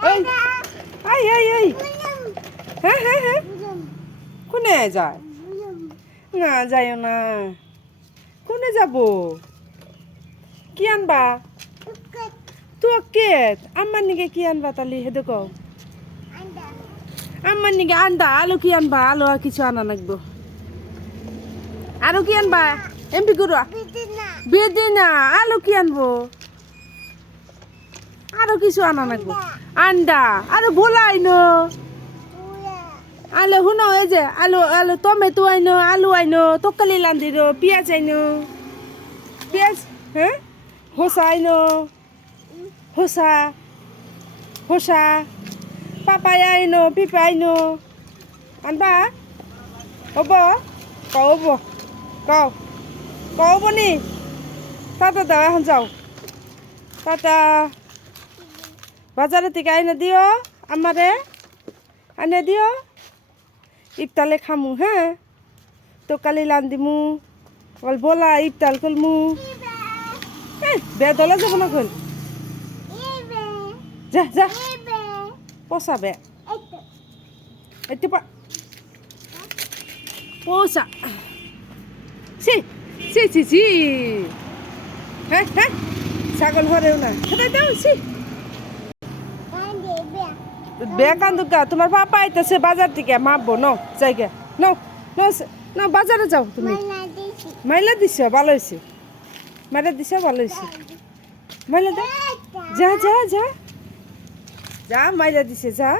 এই I I I হ্যাঁ হ্যাঁ হ্যাঁ কোনে যায় না যাইও না কোনে যাব কি আনবা তুই কে আমার নিকে কি আনবা তালি হেদে কও আমার নিকে আন্দা আলু কি আনবা আলু আর কিছু আনা লাগবো আরো কি আনবা এমপি করো বেদিনা আলু কি আনবো আরো কিছু আনা লাগবো আন্ডা আরো ভোলা আইনো আলু শুনো এই যে আলু আলু টমেটো আইনো আলু আইনো তকালি লান্দিরো পিঁয়াজ আইনো পিঁয়াজ হ্যাঁ হোসা আইনো হোসা হোসা পাপায়া আইনো পিপা আইনো আনবা হব কও হব কও কও বনি টাটা দাও এখন যাও টাটা বাজারে থেকে আইনে দিও আমারে আনে দিও ইফতালে খামু হ্যাঁ তো কালি লান্দিমু বল বলা ইফতাল করমু বে দলে যাব না কল যা যা পোষা বে এতে পা পোষা সি সি সি সি হ্যাঁ হ্যাঁ ছাগল হরেও না খেতে দাও সি বেকান্দুকা তোমার পাপা আইতেছে বাজার থেকে মাপবো ন জায়গা ন ন বাজারে যাও তুমি মাইলা দিছ ভালো হয়েছে মাইলা দিছ ভালো হয়েছে মাইলা দা যা যা যা যা মাইলা দিছে যা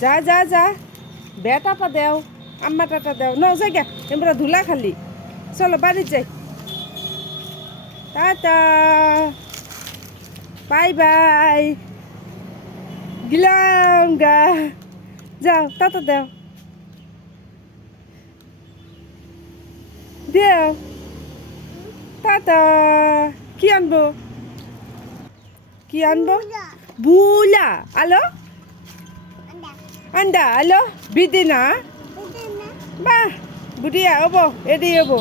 যা যা যা বেটাটা দেও আম্মাটাটা দেও ন জায়গা এমরা ধুলা খালি চলো বাড়ি যাই টাটা বাই বাই গেলাম গা যাও টাটা দেও দেও টাটা কি আনবো কি আনবো বুলা আলো আন্ডা আলো বিদিনা বাহ বুড়িয়া হবো এদি হবো